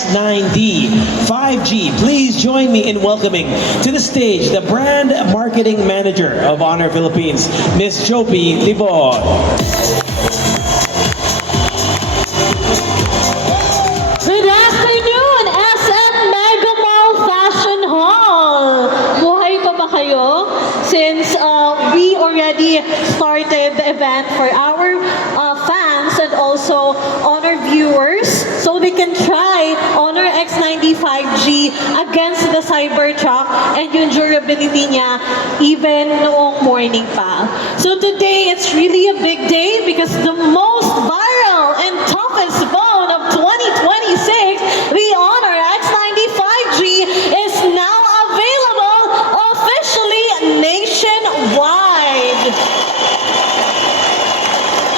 X9D 5G. Please join me in welcoming to the stage the Brand Marketing Manager of Honor Philippines, Miss Chopi Tibon. Good afternoon, SM Mega Mall Fashion Hall! Buhay pa ba kayo? Since we already started the event for our fans and also Honor viewers, so they can try Honor X90 5G against the Cybertruck and yung durability niya even noong morning pa. So today, it's really a big day because the most viral and toughest phone of 2026, the Honor X90 5G, is now available officially nationwide.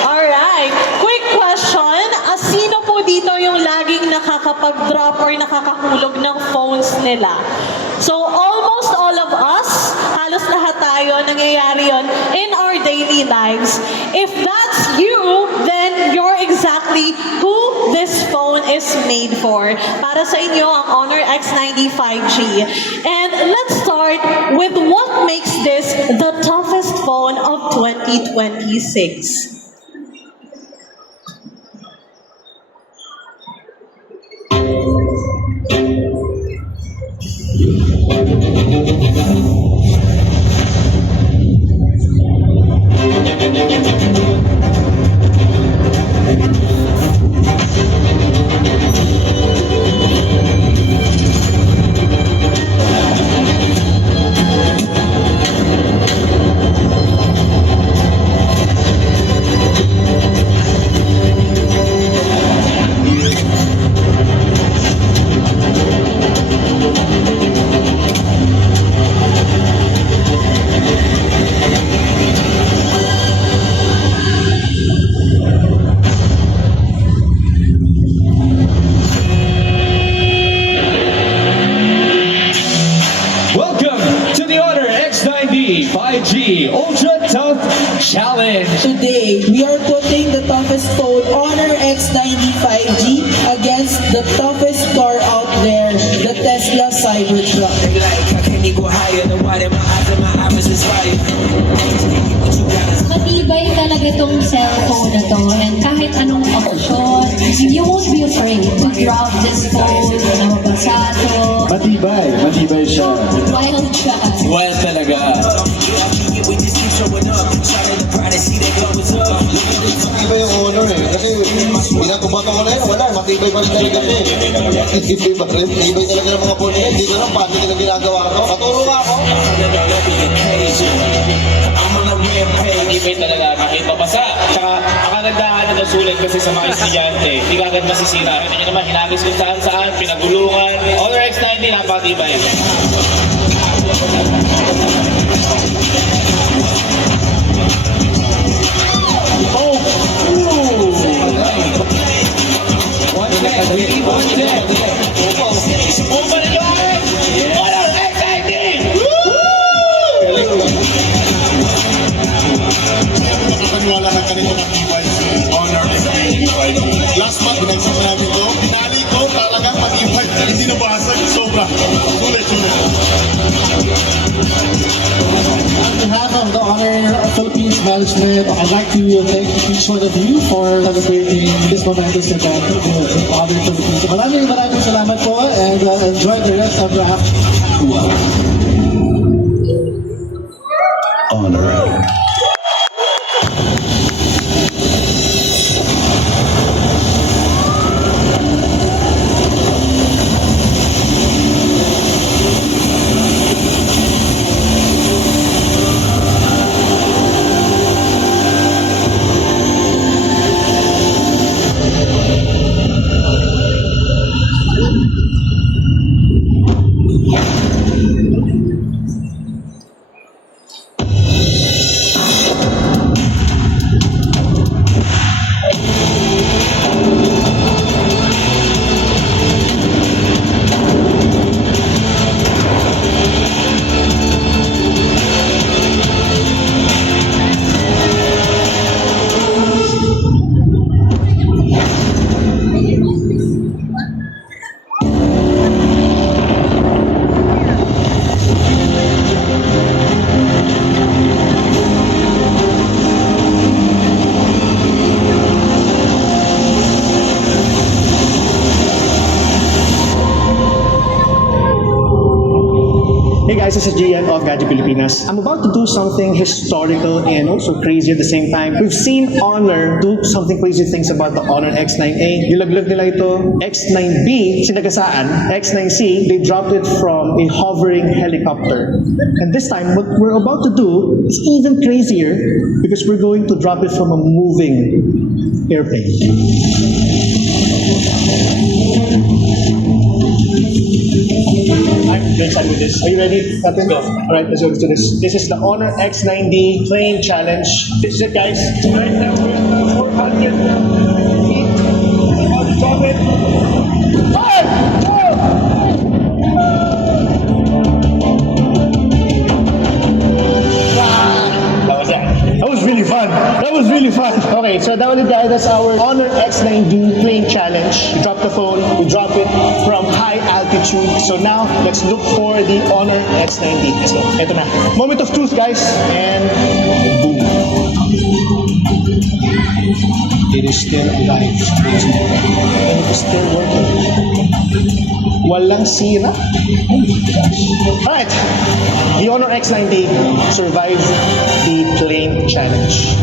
Alright, quick question. Sino po dito yung laging nakakapag-drop or nakakahulog ng phones nila? So almost all of us, halos lahat tayo, nangyayari yon in our daily lives. If that's you, then you're exactly who this phone is made for. Para sa inyo ang Honor X90 5G. And let's start with what makes this the toughest phone of 2026. Ultra Tough Challenge. Today, we are putting the toughest phone, Honor X90 5G, against the toughest car out there, the Tesla Cybertruck. Matibay talaga itong cellphone na to, and kahit anong option, you won't be afraid to drop this phone na mabasa to. Matibay siya. Wild siya. Well talaga. Matibay yung Honor eh. Kasi pinakubato ko na yun, wala. Matibay pa rin talaga siya eh. Matibay pa rin. Matibay talaga ng mga phone eh. Hindi ko lang paano nila ginagawa ko. Katuro nga ako. Matibay talaga kahit mabasa. Tsaka kagandahan na sulit kasi sa mga estudyante. Hindi ka agad masisira. Hindi naman hinagis kung saan-saan, pinagulungan. Honor X90, napakatibay. Oh! Ooh! One deck. One deck. Bomba na yun! Honor X90! Nakapaniwala ng ganito matibay si Honor X90. Last month, binagsak na namin ito. Pinali ko, talagang matibay. Hindi nabasag. Sobra. Sulit. On behalf of the Honor Philippines Management, I'd like to thank each one of you for celebrating this momentous event with Honor Philippines. Maraming salamat po, and enjoy the rest of the afternoon. Honor. Hey guys, this is Gian of Gadget Pilipinas. I'm about to do something historical and also crazy at the same time. We've seen Honor do something crazy things about the Honor X9A. Nilaglag nila ito. X9B, sinagasaan. X9C, they dropped it from a hovering helicopter. And this time, what we're about to do is even crazier because we're going to drop it from a moving airplane. I'm excited with this. Are you ready? Let's go. Alright, let's go do this. This is the Honor X9D Plane Challenge. This is it, guys. Right now, we're at 400 feet. On the top it. 5, 4. How was that? That was really fun. That was really fun. Okay, so that was it, guys. That's our Honor X9D Plane Challenge. We drop the phone, we drop it from high altitude. So now, let's look for the Honor X9D. Let's go. Ito na. Moment of truth, guys. And boom. It is still alive. And it is still working. Walang sira. Alright. The Honor X9D survived the plane challenge.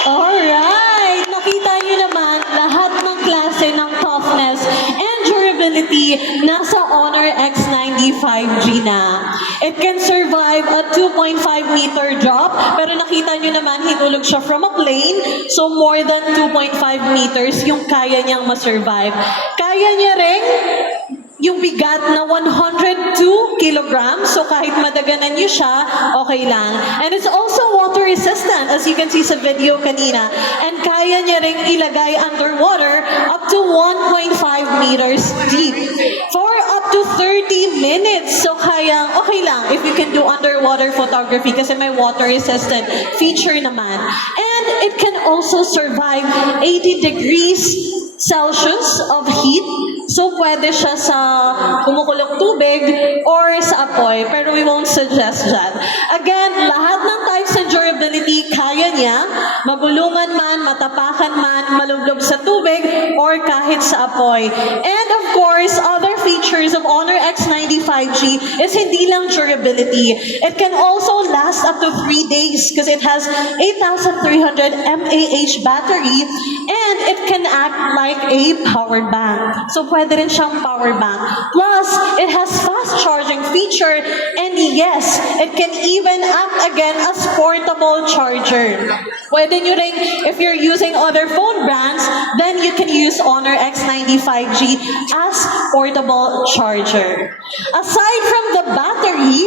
Alright! Nakita niyo naman lahat ng klase ng toughness and durability nasa Honor X90 5G na. It can survive a 2.5 meter drop, pero nakita niyo naman hinulog siya from a plane, so more than 2.5 meters yung kaya niyang masurvive. Kaya niya rin yung bigat na 102 kilograms, so kahit madaganan niyo siya, okay lang. And it's also water resistant, as you can see sa video kanina. And kaya niya ring ilagay underwater up to 1.5 meters deep for up to 30 minutes. So kaya, okay lang if you can do underwater photography kasi may water resistant feature naman. And it can also survive 80 degrees Celsius of heat. So, pwede siya sa kumukulong tubig or sa apoy. Pero we won't suggest that. Again, lahat ng types ng durability, kaya niya. Mabulungan man, matapakan man, malublob sa tubig, or kahit sa apoy. And of course, other features of Honor X90 5G is hindi lang durability. It can also last up to 3 days because it has 8,300 mAh battery and it can act like a power bank. So, pwede rin siyang power bank. Plus, it has fast charging feature and yes, it can even act again as portable charger. Pwede nyo rin, if you're using other phone brands, then you can use Honor X90 5G as portable charger. Aside from the battery,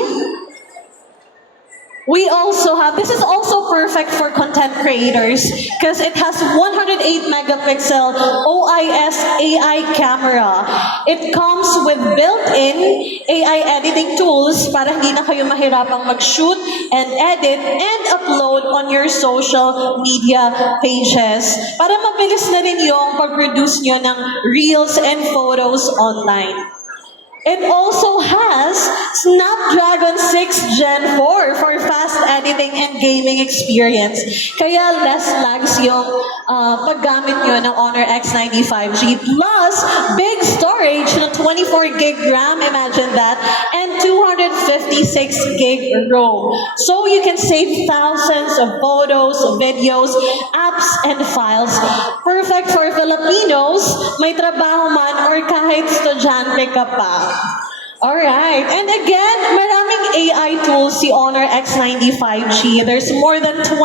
we also have, this is also perfect for content creators because it has 108 megapixel OIS AI camera. It comes with built-in AI editing tools para hindi na kayo mahirapang mag-shoot and edit and upload on your social media pages. Para mabilis na rin yung pag-produce nyo ng reels and photos online. It also has Snapdragon 6 Gen 4 for fast editing and gaming experience. Kaya less lags yung paggamit nyo ng Honor X90 5G. Plus, big storage na 24 gig RAM, imagine that, and 256 gig ROM. So you can save thousands of photos, videos, apps, and files. Perfect for Filipinos, may trabaho man, or kahit estudyante ka pa. Alright, and again, maraming AI tools si Honor X90 5G. There's more than 20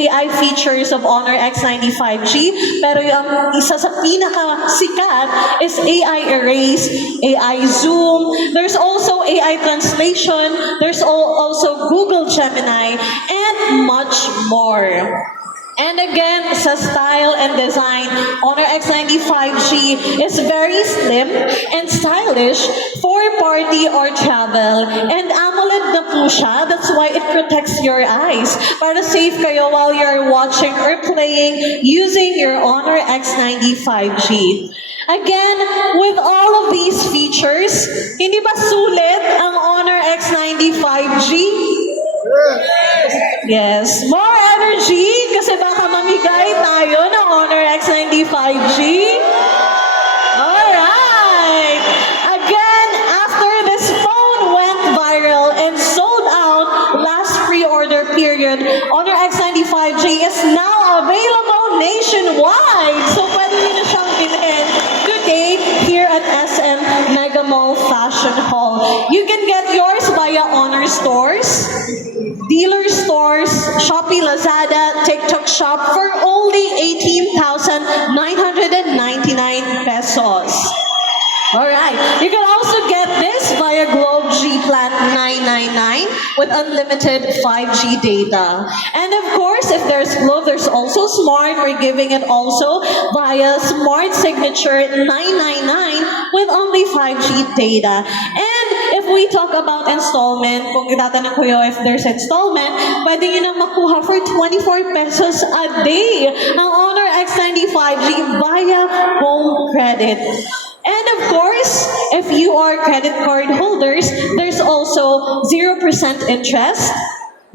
AI features of Honor X90 5G, pero yung isa sa pinakasikat is AI Erase, AI Zoom, there's also AI Translation, there's also Google Gemini, and much more. And again, sa style and design, Honor X90 5G is very slim and stylish for party or travel. And AMOLED na po siya, that's why it protects your eyes. Para safe kayo while you're watching or playing using your Honor X90 5G. Again, with all of these features, hindi ba sulit ang Honor X90 5G? Yes. More energy kasi baka mamigay tayo ng Honor X90 5G. Alright. Again, after this phone went viral and sold out last pre-order period, Honor X90 5G is now available nationwide. So pwede nyo na siyang bilhin today here at SM Mega Mall Fashion Hall. You can get yours via Honor stores, dealer stores, Shopee, Lazada, TikTok Shop for only 18,999 pesos. Alright, you can also get this via Globe G Plan 999 with unlimited 5G data. And of course, if there's Globe, there's also Smart. We're giving it also via Smart Signature 999 with only 5G data. And if we talk about installment, kung itatanong ko if there's installment, pwede nyo na makuha for 24 pesos a day ang Honor X90 5G via home credit. And of course, if you are credit card holders, there's also 0% interest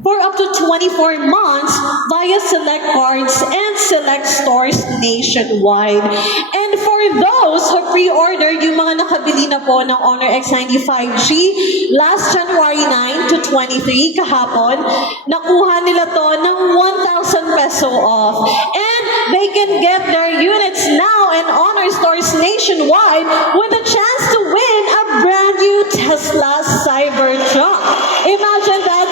for up to 24 months via select cards and select stores nationwide. And for those who pre-order, yung mga nakabili na po ng Honor X90 5G, last January 9 to 23, kahapon, nakuha nila to ng 1,000 peso off. And they can get their units now in Honor stores nationwide with a chance to win a brand new Tesla Cybertruck. Imagine that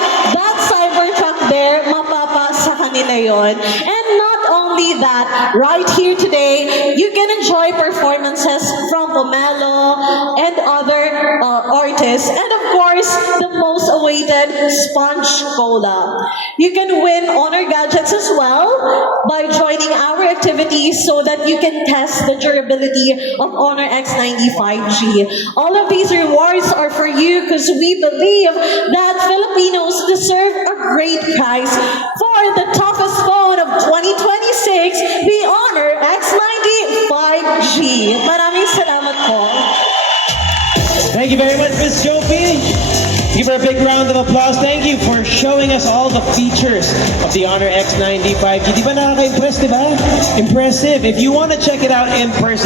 Cybertruck there, mapapa sa kanila yon. And not only that, right here today, you can enjoy performances from Pomelo and other artists. And of course, the most awaited Sponge Cola. You can win Honor gadgets as well by joining our activities so that you can test the durability of Honor X90 5G. All of these rewards are for you because we believe that Filipinos deserve a great price for the toughest phone of 2026, the Honor X90 5G. Maraming salamat po. Thank you very much, Ms. Jopi. Give her a big round of applause. Thank you for showing us all the features of the Honor X90 5G. Di ba nakaka-impress, di ba? Impressive. If you want to check it out in person,